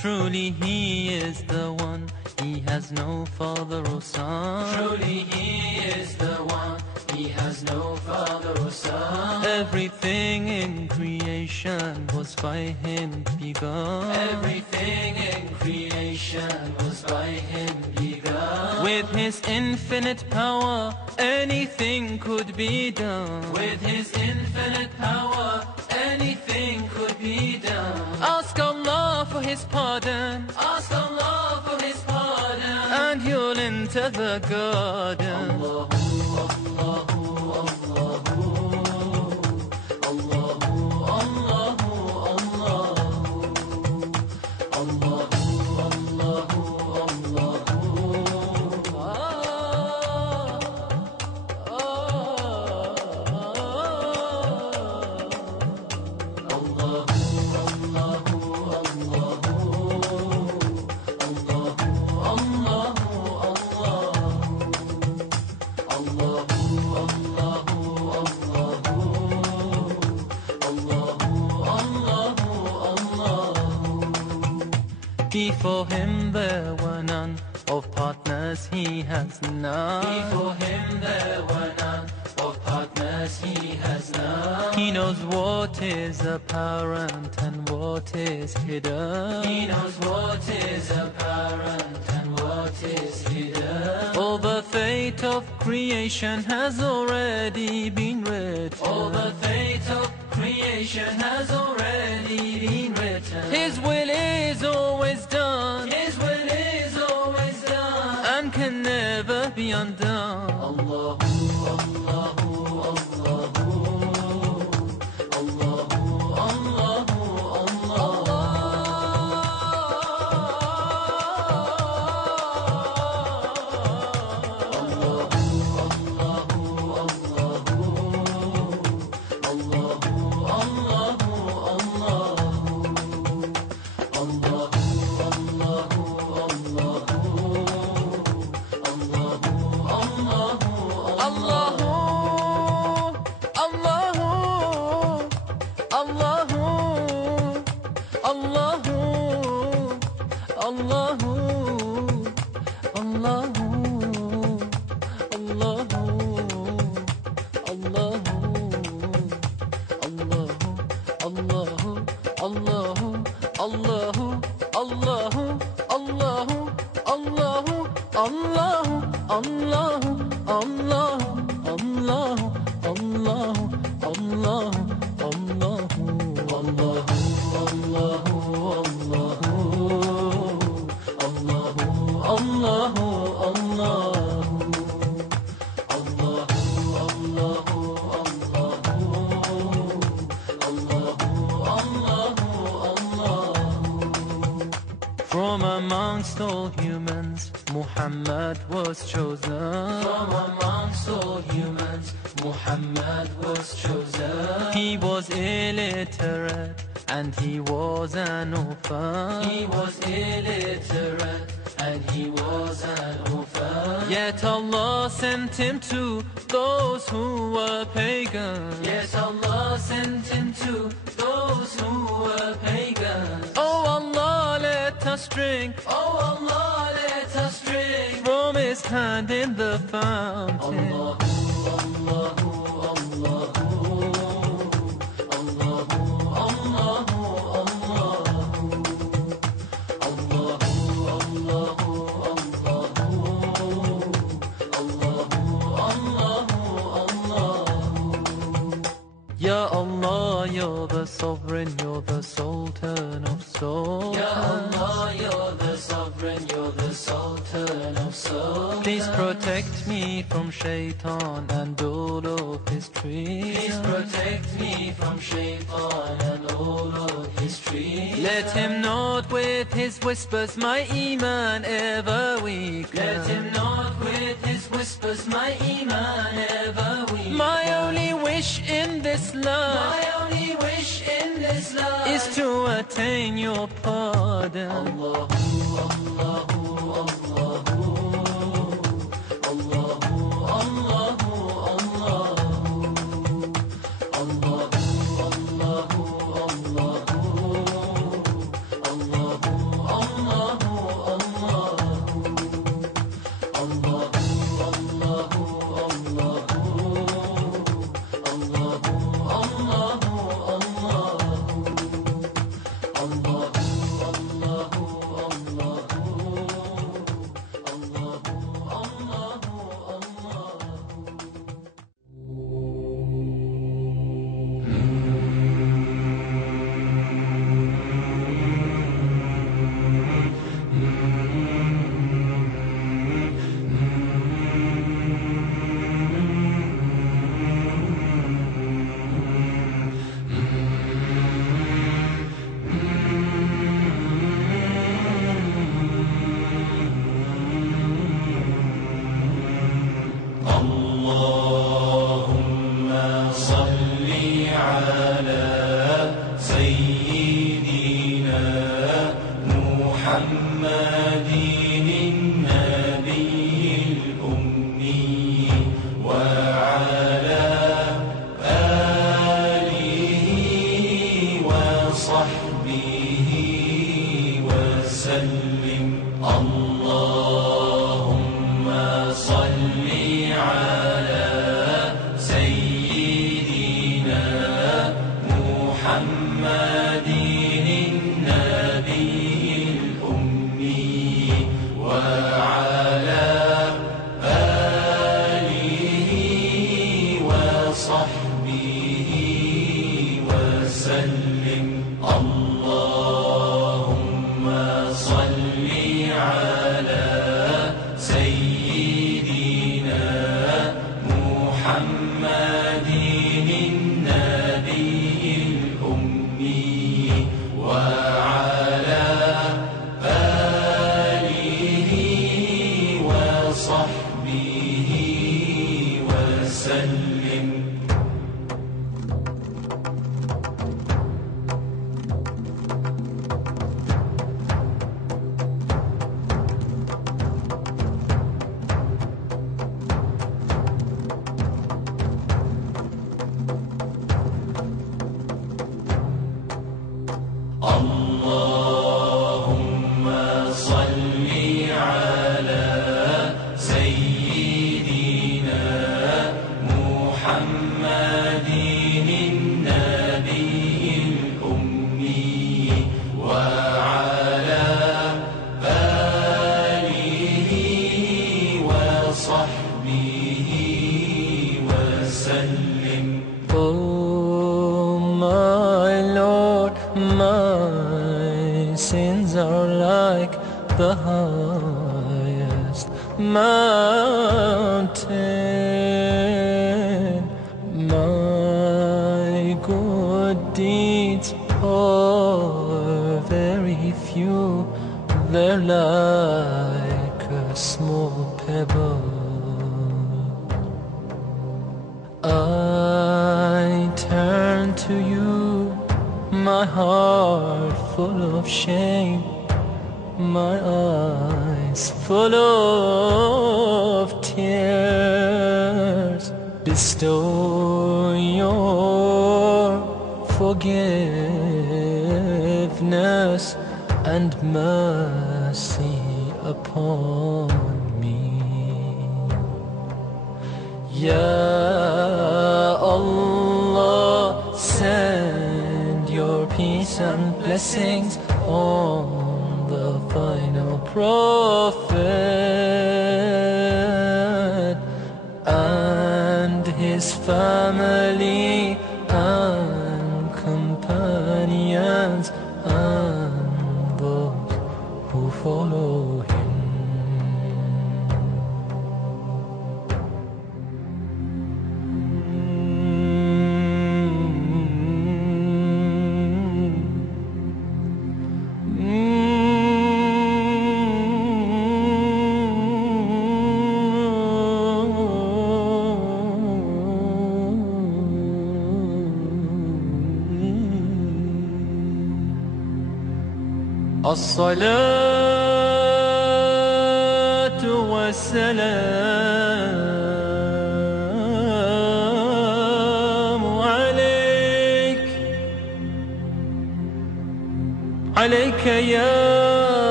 Truly he is the one, he has no father or son. Truly he is the one, he has no father or son. Everything in creation was by him begun. Everything in creation was by him begun. With his infinite power, anything could be done. With his infinite power, anything could be done. Ask Allah for his pardon, Ask Allah for his pardon, and you'll enter the garden. Before him there were none, of partners he has none. Before him there were none, of partners he has none. He knows what is apparent and what is hidden. He knows what is apparent and what is hidden. All the fate of creation has already been written. All the fate of creation has already been written. His will is always done, His will is always done, and can never be undone. Allahu, Allahu, Allahu, Allahu, Allahu, From amongst all humans, Muhammad was chosen. From amongst all humans, Muhammad was chosen. He was illiterate and he was an orphan. He was illiterate and he was an orphan. Yet Allah sent him to those who were pagans. Yet Allah sent him to those who were pagans. Oh Allah, let us drink. Oh Allah, let us drink From his hand in the fountain. Allahu, Allahu, Allahu, Allahu, Allahu, Allahu, Allahu, Allahu, sovereign, you're the sultan of souls. Please protect me from shaitan and all of his treason. Please protect me from shaitan and all of his treason. Let him not with his whispers my iman ever weaken. Let him not with his whispers my iman ever weaken. My only wish in this life, my only wish in this life, is to attain your pardon. Allahu, Allahu, Allahu, Allahu, Allahu, Allahu, Allahu, the highest mountain. My good deeds are very few, they're like a small pebble. I turn to you, my heart full of shame, my eyes full of tears. Bestow your forgiveness and mercy upon me. Ya Allah, send your peace and blessings on the final prophet and his family and companions and those who follow الصلاة والسلام عليك عليك يا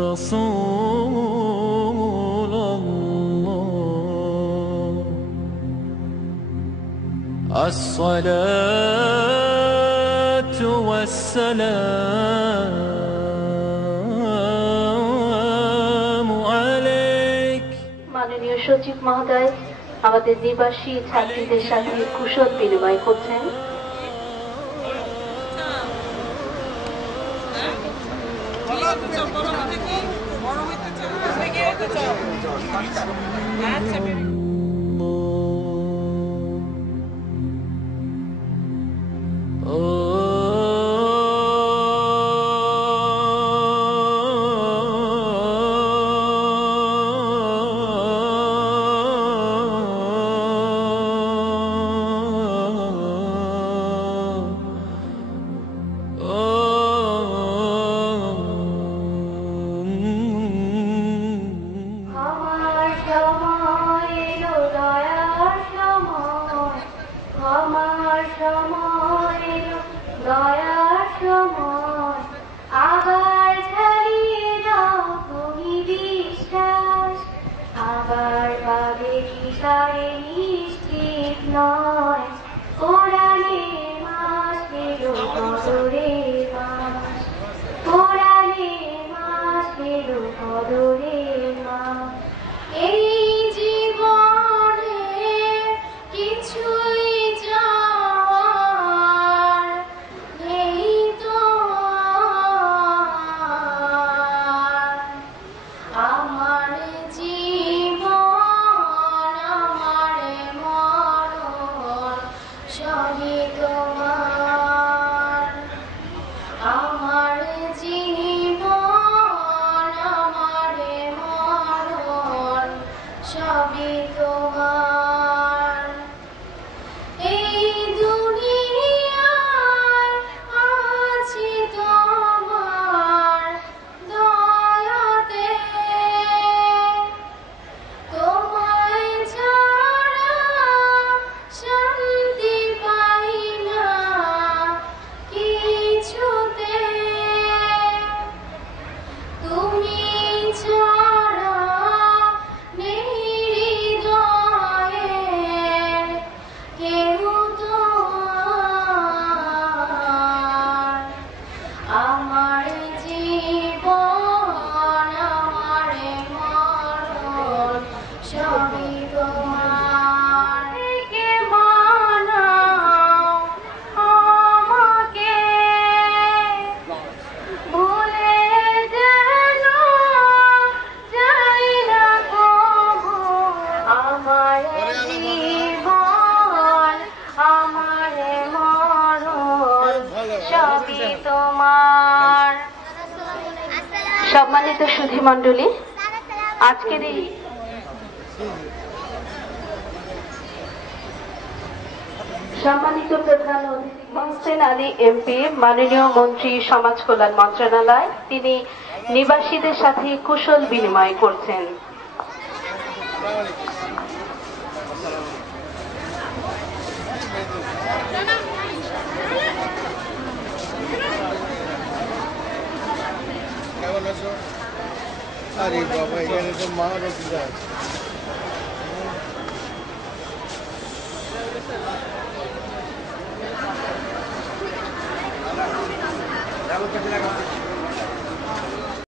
رسول الله الصلاة والسلام عليك মাননীয় সচিব মহোদয় আমাদের নিবাসী ছাত্রীদের সাথে কুশল বিনিময় করছেন। সম্মানিত সুধীমণ্ডলী, আজকের এই সম্মানিত প্রধান অতিথি মোহসেন আলী এমপি, মাননীয় মন্ত্রী সমাজ কল্যাণ মন্ত্রণালয়, তিনি নিবাসীদের সাথে কুশল বিনিময় করছেন। আরে বাবা, এখানে তো মা রোজা আছে।